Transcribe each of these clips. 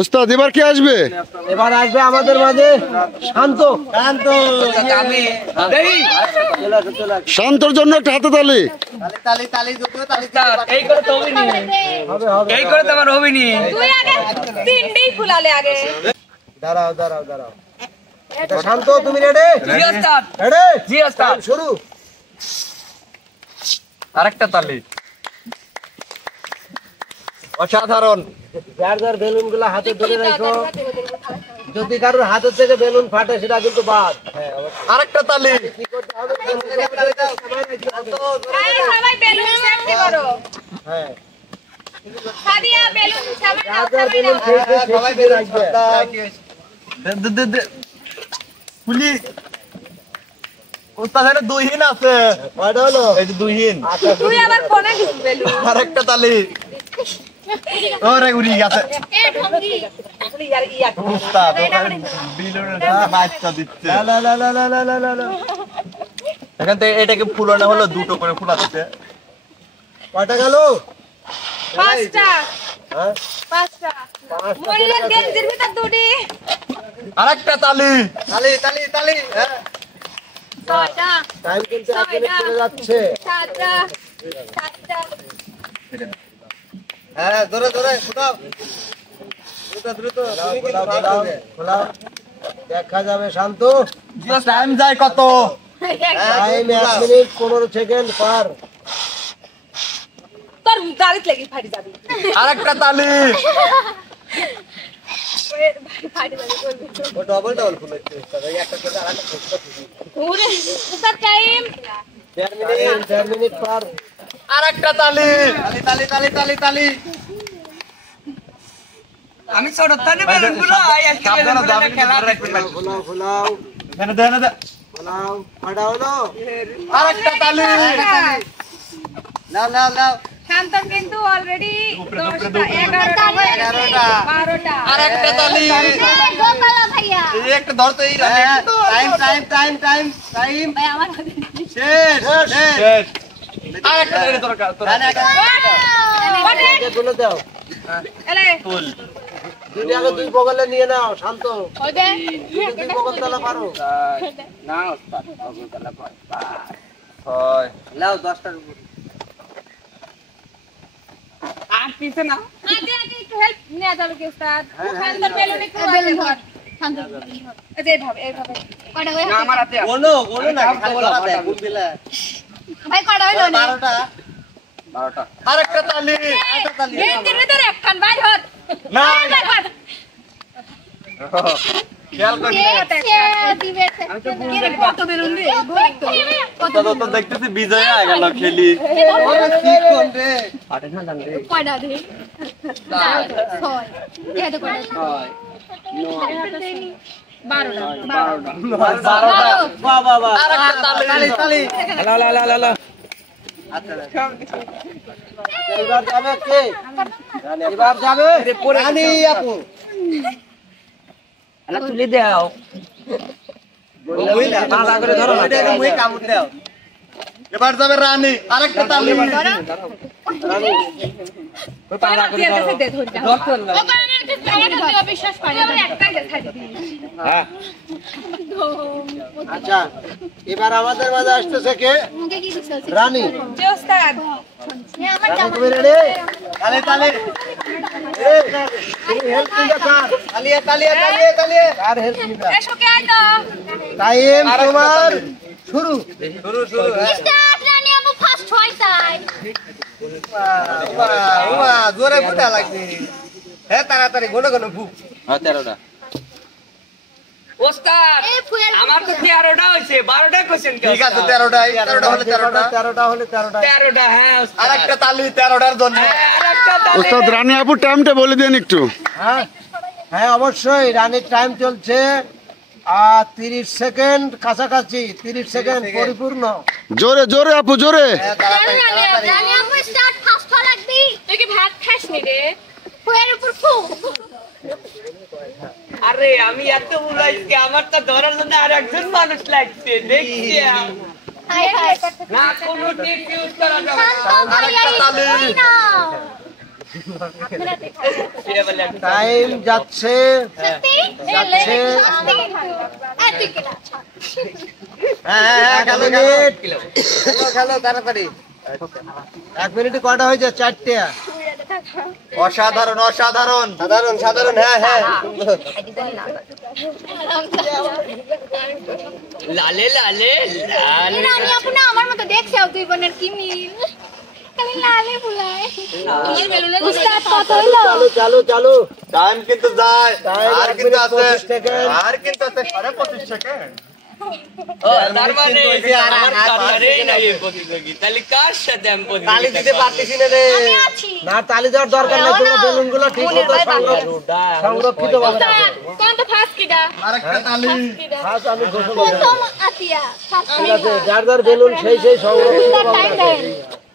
উস্তাদ এবার কি আসবে? এবার আসবে আমাদের মাঝে শান্ত। শান্ত শান্তর জন্য একটা হাতে তালি। এই করে তো হবিনি, এই করে তো আমার হবিনি। তুই আগে তিনটেই ফুলালে আগে। দাঁড়াও দাঁড়াও দাঁড়াও। শান্ত তুমি রেডি? জি ওস্তাদ। রেডি? জি ওস্তাদ। শুরু। আরেকটা তালি। অসাধারণ। যার যার বেলুন গুলা হাতে ধরে রাখো, যদি কারোর হাতের থেকে বেলুন ফাটে সেটা কিন্তু বাদ। আরেকটা তালি। কি করতে হবে? সবাই বেলুন সেফটি করো। হ্যাঁ, সাদিয়া বেলুন সবাই যার যার বেলুন সবাই বেলুন রাখবে। ফুলি ওস্তাদ এর দুইহীন আছে। কয়টা হলো? এই যে দুইহীন। তুই আবার কোনে দিস বেলুন? আরেকটা তালি। ওরে উড়ি গেছে উস্তাদ। বিলুনের বাচ্চা দিচ্ছে। লা লা লা লা লা লা লা লা। এখান থেকে এটাকে ফুলানো হলো, দুটো করে ফুলাচ্ছে। কয়টা গেল? পাঁচটা হ্যাঁ, পাঁচটা মনিরের গেঞ্জির ভিতর দুটি। আরেকটা তালি। তালি তালি তালি। ছয়টা টাইম কিন্তু এক মিনিট চলে যাচ্ছে। সাতটা সাতটা হ্যাঁ ধরে ধরে ফুটাও। দ্রুত দ্রুত। খোলাও। দেখা যাবে শান্ত। টাইম যায় কত? টাইম 1 মিনিট 15 সেকেন্ড পার। তোর দাড়িত লেগে ফাটি যাবি। আরেকটা তালি। ফাটি যাবি বলবি। ও ডবল ডবল ফুলাচ্ছে উস্তাদ। এই একটা করে আরেকটা ফুলটা ফুলি। ওরে উস্তাদ টাইম 4 মিনিট পার। আরেকটা তালি। তালি তালি তালি তালি। আমি ছোট তালি বেলুনগুলো আজকে বেলুনগুলো খেলা রাখতে পারি। খোলাও খোলাও দেন দেন দেন। খোলাও। কয়টা হলো? আরেকটা তালি। নাও নাও নাও। শান্ত কিন্তু অলরেডি 10টা 11টা 12টা আরেকটা তালি। গোপালা ভাইয়া এই একটা ধর তো। এই time time time time time ভাই আমার শেষ শেষ। আরেকটা তালি দরকার তোর। আগে তুলে দাও। এলে ফুল। দুই আগে দুই বগলে নিয়ে নাও শান্ত। ওদে দুই বগল তালা পারো। না ওস্তাদ বগলতলা পার। হয় লাও 10টার উপর। আর পিছে না। আগে আগে একটু হেল্প নিয়ে যাবে কি উস্তাদ শান্তর বেলুন একটু আগে ধর শান্ত এইভাবে কয়টা হয়ে না আমার হাতে বলো বলো না খালি বলা দেয় কোন বেলা। ভাই কয়টা হইলো নি 12টা। আরেকটা তালি। আরেকটা তালি। গেঞ্জির ভিতরে একখান ভাই ধর না। ভাই খেয়াল করি কত বেলুন রে কত তো দেখতেছি বিজয় আ গেল খেলি। কি কোন রে? আটে না জান রে। কয়টা দে 6 এটা কয়টা 12টা বাহ বাহ বাহ। আরেকটা তালি তালি। লা লা লা লা লা। এবার যাবে কে? এবার যাবে রানী আপু। আলা তুলে দাও। ওই না পালা করে ধরো না। এটা মুই কামড় দাও। এবার যাবে রানী। আরেকটা তালি। রানী ওই পালা করে ধরো। ধরতেন না। বিশ্বাস করে একটাই দেখাই দিবি হ্যাঁ। আচ্ছা, এবার আমাদের মাঝে আসতেছে কে? রানী। যে ওস্তাদ রানী তুমি রেডি? তালি তালি। এই, তুমি হেল্প নিবে কার? তালিয়ে তালিয়ে তালিয়ে তালিয়ে। কার হেল্প নিবে? এসো কে আইতো টাইম তোমার শুরু। শুরু শুরু। স্টার্ট রানী আপু ফার্স্ট হইতাই ওয়া জোরে ফুটা লাগবে। হ্যাঁ তাড়াতাড়ি গোনা গোনা ফু। হ্যাঁ 13টা। ওস্তাদ আমার তো 13টা হইছে 12টা কোশ্চেন কে? ঠিক আছে 13টা 13টা হলে 13টা 13টা হলে 13টা। 13টা। হ্যাঁ আরেকটা তালি 13টার জন্য। আরেকটা তালি। উস্তাদ রানী আপু টাইমটা বলে দেন একটু। হ্যাঁ হ্যাঁ অবশ্যই রানীর টাইম চলছে 30 সেকেন্ড কাছাকাছি। 30 সেকেন্ড পরিপূর্ণ। জোরে জোরে আপু জোরে। রানী আপু স্টার্ট ফার্স্ট হওয়া লাগবে তুই কি ভাত খাস নি রে ফুয়ের উপর ফু আরে আমি এত উড়াইছি আমার তো ধরার জন্য আর একজন মানুষ লাগছে দেখছি। হাই হাই না কোনো টিপ ইউজ করা যাবে না। আরেকটা তালি টাইম যাচ্ছে যাচ্ছে খেলো তাড়াতাড়ি। 1 মিনিটে কয়টা হয়েছে? 4টে। অসাধারণ অসাধারণ সাধারণ সাধারণ। হ্যাঁ হ্যাঁ লালে লালে লালে। আমি আপনা আমার মতো দেখছো তুই বোনের কি মিল খালি লালে ফুলায় আমার বেলুনে উস্তাদ কত হইলো? চালু চালু চালু। টাইম কিন্তু যায় আর কিন্তু আছে 25 সেকেন্ড। আর কিন্তু আছে 25 সেকেন্ড। ও তার মানে আমার কাটারেই না এই প্রতিযোগী, তাহলে কার সাথে আমি প্রতিযোগিতা তালি দিতে পারতেছি না রে। আমি আছি না তালি দেওয়ার দরকার নেই, তোমরা বেলুনগুলো ঠিক মতো সংরক্ষিত ভাবে রাখো। কোন তো ফার্স্ট কিডা আরেকটা তালি। হ্যাঁ আমি ঘোষণা প্রথম আতিয়া ফার্স্ট ঠিক আছে, যার যার বেলুন সেই সেই সংরক্ষিত ভাবে রাখো।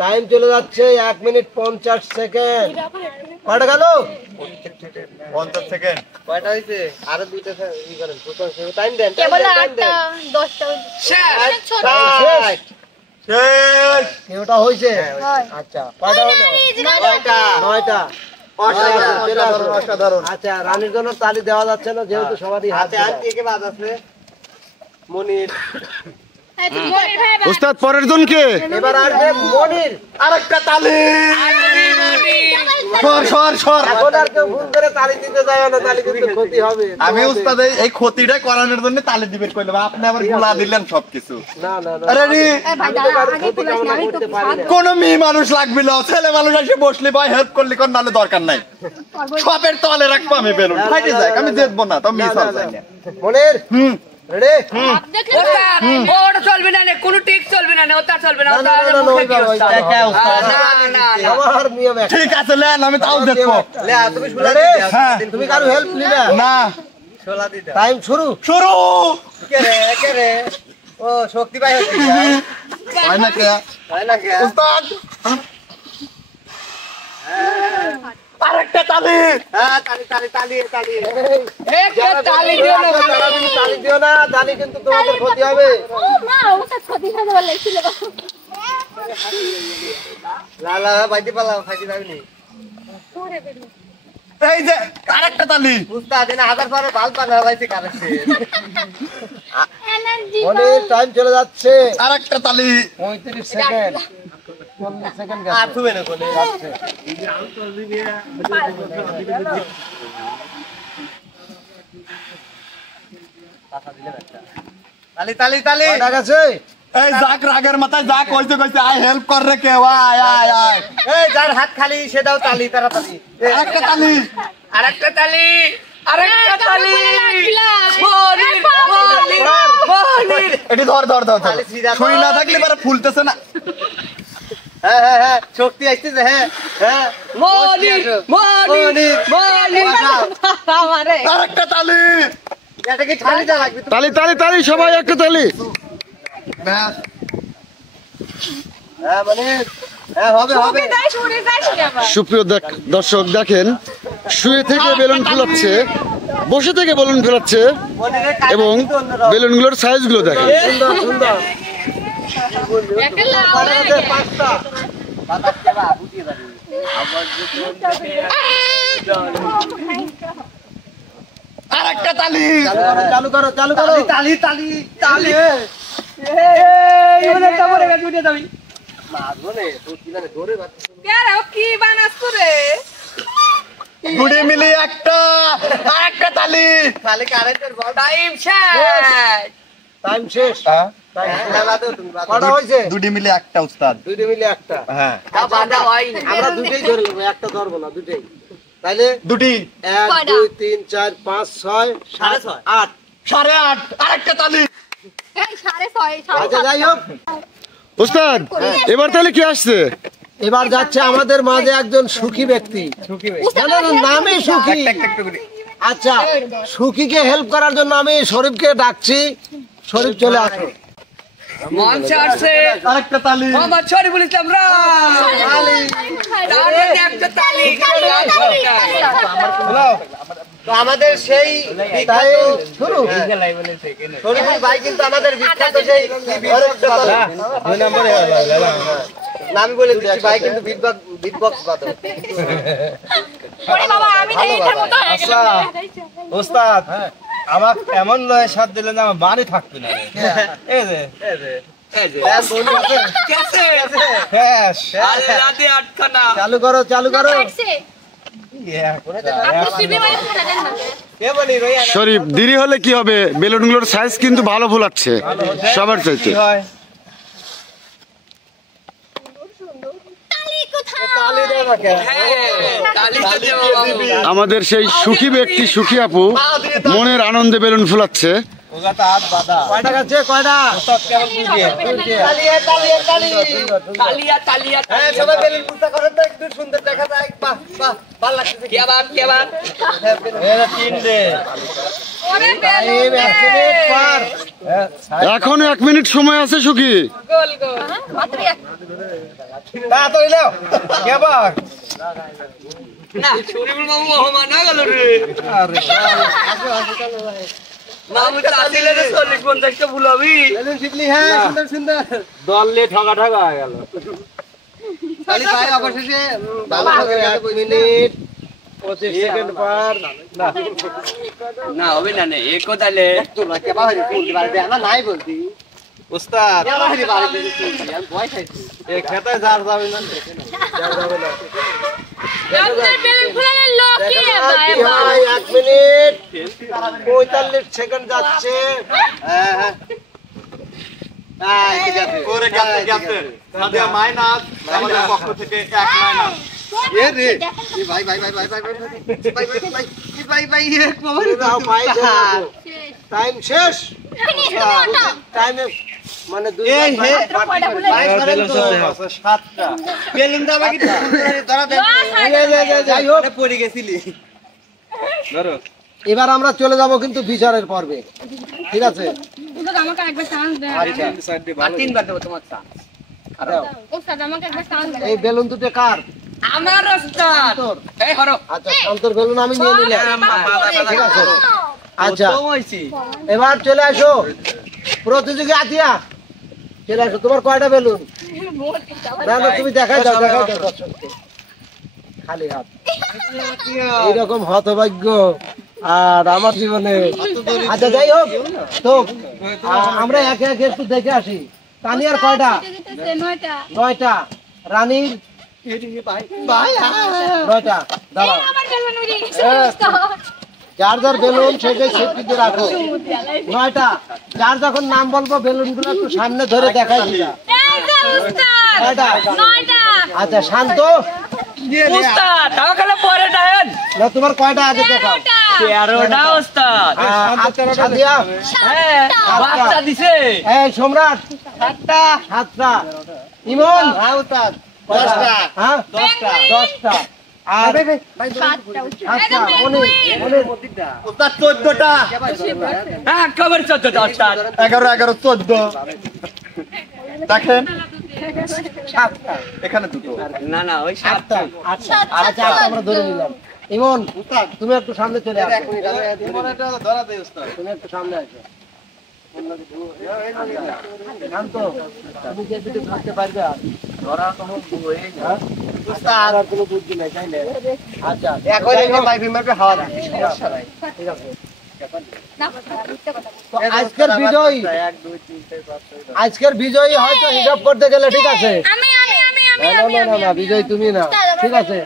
টাইম চলে যাচ্ছে 1 মিনিট 50 সেকেন্ড। কয়টা গেল? 50 সেকেন্ড। কয়টা হইছে? আরো দুইটা ই করেন। টাইম দেন কেবল 8টা 10টা শেষ। কেউটা হয়েছে? আচ্ছা কয়টা হলো? 9টা 9টা। অসাধারণ অসাধারণ। আচ্ছা রানীর জন্য তালি দেওয়া যাচ্ছে না যেহেতু সবারই হাত আচ্ছা আর কে কে বাদ আছে? মনির। উস্তাদ পরের জন কে? এবার আসবে মনির। আরেকটা তালি। সর সর সর। এখন আর কেউ ভুল করে তালি দিতে যায় না, তালি কিন্তু ক্ষতি হবে। আমি উস্তাদ এই ক্ষতিটা করানোর জন্য তালি দিবেন কইলাম, আপনি আবার গুলা দিলেন সবকিছু। না না না আরে রে আমি তো কারো ক্ষতি কামনা করতে পারি না। কোন মেয়ে মানুষ লাগবে না, ছেলে মানুষ এসে বসলি ভাই হেল্প করলি কোন নালে দরকার নাই। সবের তলে রাখবো আমি বেলুন ফাইটে যায়, আমি দেখবো না তো মিস হয়ে যায়। মনির রেডি? ওস্তাদ ওটা চলবে না, কোনো টিক চলবে না, ওটা চলবে না, না, ওটা না, না, না, মুখে ওইবার, কি ওইবার। ওস্তাদ? না না না আমার নিয়ম একটা। ঠিক আছে লেন আমি তাও দেখবো। লে তুমি শুলা দে। তুমি কারো হেল্প নিবে না টাইম শুরু। শুরু কে রে ও শক্তি পাই হচ্ছে হয় না কে উস্তাদ। আরেকটা তালি। হ্যাঁ তালি তালি তালি তালি। এ কে তালি দিও না তালি দিও না, তালি কিন্তু তোমাদের ক্ষতি হবে। ও মা ওটা ক্ষতি হয়ে যাবে ছিল লালা বাইতে পালাও খাইতে যাবেনি। এই যে আরেকটা তালি। উস্তাদ এনে হাজার পরে বাল পান হলাইছে কারেছে। এনার্জি অনেক টাইম চলে যাচ্ছে। আরেকটা তালি। 35 সেকেন্ড 40 সেকেন্ড গেছে। আর তুই না কোনে যাচ্ছে। তালি তালি তালি কয়টা গেছে? এই যাক রাগের মাথায় যা কইছে কইছে আই হেল্প কর রে কে আয় আয় আয়। এই যার হাত খালি সেটাও তালি তাড়াতাড়ি। আরেকটা তালি। আরেকটা তালি আরেকটা তালি মনির মনির এটি ধর ধর ধর ধর। তালি সিধা ধর। শুই না থাকলে পরে ফুলতেছে না। হ্যাঁ হ্যাঁ হ্যাঁ শক্তি আসতেছে। হ্যাঁ হ্যাঁ মনির মনির মনির আমারে আরেকটা তালি। এটা কি ঠালি দা লাগবে? তালি তালি তালি সবাই একটা তালি। ব্যাস। হ্যাঁ মানে হ্যাঁ হবে হবে। তাই সরে যাস আবার সুপ্রিয় দর্শক দেখেন, শুয়ে থেকে বেলুন ফুলাচ্ছে, বসে থেকে বেলুন ফুলাচ্ছে এবং বেলুনগুলোর সাইজগুলো দেখেন। সুন্দর সুন্দর। একটা লাউ কয়টা গেছে? 5টা। আরেকটা তালি। চালু করো চালু করো। তালি তালি তালি। এই ওরে তারপরে দুইটা দাবি यार ও কি বানাস রে গুড়ি মিলি একটা আরেকটা তালি। খালি কারেন্টের বল। টাইম শেষ টাইম শেষ। খেলা দাও তুমি। কয়টা হইছে? দুটি মিলি একটা উস্তাদ। দুইটা মিলে একটা। হ্যাঁ বাধা হয়নি আমরা দুটেই ধরে নেব, একটা ধরবো না, দুটেই। তাইলে দুটি 1 2 3 4 5 6 7 8। 8.5 আরেকটা তালি। এই 6:30 আচ্ছা যাই হোক, উস্তাদ এবার তাহলে কি আসছে? এবার যাচ্ছে আমাদের মাঝে একজন সুখী ব্যক্তি। না, নামই সুখী। আচ্ছা সুখীকে হেল্প করার জন্য আমি শরীফকে ডাকছি। শরীফ চলে আসো। মঞ্চে আসছে আরেকটা তালি। মোহাম্মদ শরীফুল ইসলাম তার মধ্যে একটা তালি তো আমাদের সেই তাই শুরু শরীফুল ভাই কিন্তু আমাদের বিখ্যাত সেই 2 নম্বরে না আমি বলে দিচ্ছি ভাই কিন্তু বিটবক্স বাদক। ওরে বাবা আমি তো এটার মতো হয়ে গেলাম। ওস্তাদ আমার এমন লয় সাথ দিলেন যে আমার বাড়ি থাকবে না এই যে আরে রাতে আটখানা চালু করো আসছে আপনি সিবি মানে ফাটা দেন না শরীফ দেরি হলে কি হবে, বেলুনগুলোর সাইজ কিন্তু ভালো ফুলাচ্ছে সবার চাইতে। তালি কোথায় তালি তো দেবো বাবু। আমাদের সেই সুখী ব্যক্তি সুখী আপু মনের আনন্দে বেলুন ফুলাচ্ছে। কয়টা খাচ্ছে কয়টা? তালিয়া তালিয়া সবাই বেলুন ফুটা করেন তো একটু সুন্দর দেখা যায়। বাহ বাহ ভালো লাগছে। কে বান ওরে টাইম 1 মিনিট পর। এখনো 1 মিনিট সময় আছে সুখী। গোল গোল মাত্র এক তাড়াতাড়ি নাও কে বাক না শরীফুল বাবু মেহমান না গেল রে মামু চাচিলে রে 40-50টা ফুলাবি বেলুন শিবলি হ্যাঁ সুন্দর সুন্দর। দল লে ঠগা ঠগা হয়ে গেল তালি ভাই অবশেষে ভালো হবে। 1 মিনিট 25 সেকেন্ড পর। না হবে না নে একো তালে তোমরা কে বাহিরে ফুল দিবার দে না নাই বলতি। ওস্তাদ কে বাহিরে বাড়ি দিতে চলছি আমি ভয় খাইছি। এই খেতে যার যাবে না আপনার বেলুন ফুলালে লোক কি রে ভাই ভাই 1 মিনিট 45 সেকেন্ড যাচ্ছে। হ্যাঁ হ্যাঁ ঠিক আছে। ওরে ক্যাপ্টেন সাদিয়া মাইনাস আমাদের পক্ষ থেকে 1 মাইনাস। এ রে ভাই ভাই ভাই ভাই ভাই ভাই ভাই ভাই এক মোবাইল দাও ভাই টাইম শেষ। টাইমে মানে দুই এই হে বেলুন তো 7টা বেলুন দাও বাকি ধরা দেন। যাই হোক পড়ে গেছিলি। ধরো এবার আমরা চলে যাব কিন্তু বিচারের পর্বে, ঠিক আছে? ওস্তাদ আমাকে একবার চান্স দেন সাইডে আর তিনবার দেবো তোমার চান্স ওস্তাদ আমাকে একবার চান্স দেন এই বেলুন দুটো কার? আমার ওস্তাদ তোর? এই হরো আচ্ছা শান্তর বেলুন আমি নিয়ে নিলাম, ঠিক আছে? আচ্ছা তো হইছি এবার চলে আসো প্রতিযোগী আতিয়া, চলে আসো। তোমার কয়টা বেলুন? না না তুমি দেখাই দাও দর্শককে। খালি হাত এইরকম হতভাগ্য আর আমার জীবনে। আচ্ছা যাই হোক তো আমরা একে একে একটু দেখে আসি। তানিয়ার কয়টা? 9টা। রানীর 9টা। দাঁড়াও, আমার বেলুন উড়ে গেছে ওস্তাদ যার যার বেলুন সেটাই সেফটিতে রাখো। 9টা। যার যখন নাম বলবো বেলুনগুলো একটু সামনে ধরে দেখাই দিবা। এই যে ওস্তাদ কয়টা? 9টা আচ্ছা শান্ত, ওস্তাদ তাহলে পরে ডায়েন না তোমার কয়টা আগে দেখাও। 13টা ওস্তাদ সাদিয়া হ্যাঁ বাচ্চা দিছে এই সম্রাট 7টা। ইমন 10টা। হ্যাঁ 10টা। আর 7টা। মনির ওস্তাদ 14টা হ্যাঁ খবর 14টা ওস্তাদ 11 11 14 দেখেন 7টা। এখানে দুটো। না না ওই 8টা। আচ্ছা আমরা ধরে নিলাম। ইমন তুমি একটু সামনে চলে আসো। ধরা দে ওস্তাদ তুমি একটু সামনে আসো। শান্ত, তুমি যে দুটো থাকতে পারবে আর ধরা তো হয়ে হ্যাঁ? আর কোনো বুদ্ধি নাই, তাই না? আচ্ছা ঠিক আছে। তো আজকের বিজয়ী হয়তো হিসাব করতে গেলে ঠিক আছে। আমি না বিজয় তুমি না, ঠিক আছে?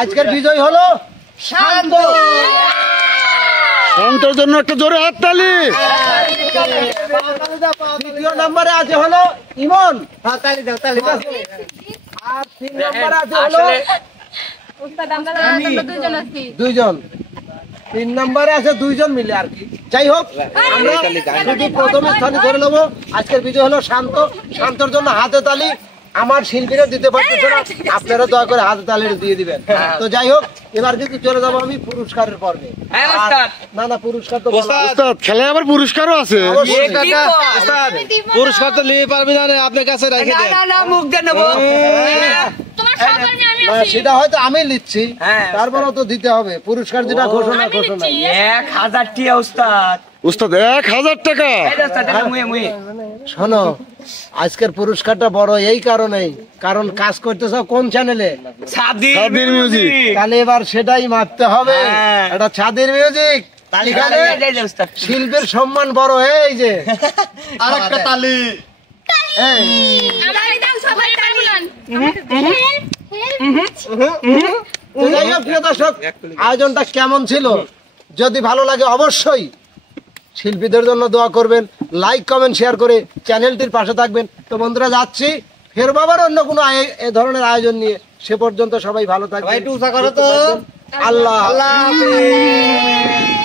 আজকের বিজয় হলো শান্ত। শান্তর জন্য একটা জোরে হাততালি। দ্বিতীয় নম্বরে আছে হলো ইমন, ঠিক আছে? আর 3 নম্বরে আছে হলো ওস্তাদ আমরা দুজন আছি 2জন। 3 নম্বরে আছে 2জন মিলে আর কি। যাই হোক আমরা শুধু প্রথম স্থানে ধরে নেবো। আজকের বিজয় হলো শান্ত। শান্তর জন্য হাতে তালি। আমার শিল্পীরা দিতে পারতেছে না, আপনারা দয়া করে হাতে তালিটা দিয়ে দিবেন। তো যাই হোক এবার কিন্তু চলে যাবো আমি পুরস্কারের পর্বে। হ্যাঁ ওস্তাদ না পুরস্কার তো ওস্তাদ খেলায় আবার পুরস্কারও আছে। অবশ্যই। পুরস্কার তো নিয়ে পারবি না, আপনার কাছে রেখে দেন। না মুখ দিয়ে নেবো তোমার সহকর্মী আমি না, আছি। সেটা হয়তো আমি নিচ্ছি, হ্যাঁ। তারপরেও তো দিতে হবে পুরস্কার যেটা ঘোষণা আমি ঘোষণা নিচ্ছি। 1000 টিয়া উস্তাদ উস্তাদ 1000 টাকা। এই যে উস্তাদ এটা মুই শোনো, আজকের পুরস্কারটা বড় এই কারণেই, কারণ কাজ করতেছ কোন চ্যানেলে, সাদির সাদির মিউজিক। তাহলে এবার সেটাই মাপতে হবে। হ্যাঁ। এটা ছাদের মিউজিক, এখানে এই যে উস্তাদ শিল্পের সম্মান বড়, এই যে আরেকটা তালি। এই, আমাকে দাও সবাই তালি বলুন। তো যাই হোক প্রিয় দর্শক, আয়োজনটা কেমন ছিল যদি ভালো লাগে অবশ্যই শিল্পীদের জন্য দোয়া করবেন, লাইক কমেন্ট শেয়ার করে চ্যানেলটির পাশে থাকবেন। তো বন্ধুরা যাচ্ছি, ফের আবার অন্য কোনো এ ধরনের আয়োজন নিয়ে, সে পর্যন্ত সবাই ভালো থাকবেন, আল্লাহ আল্লাহ হাফেজ।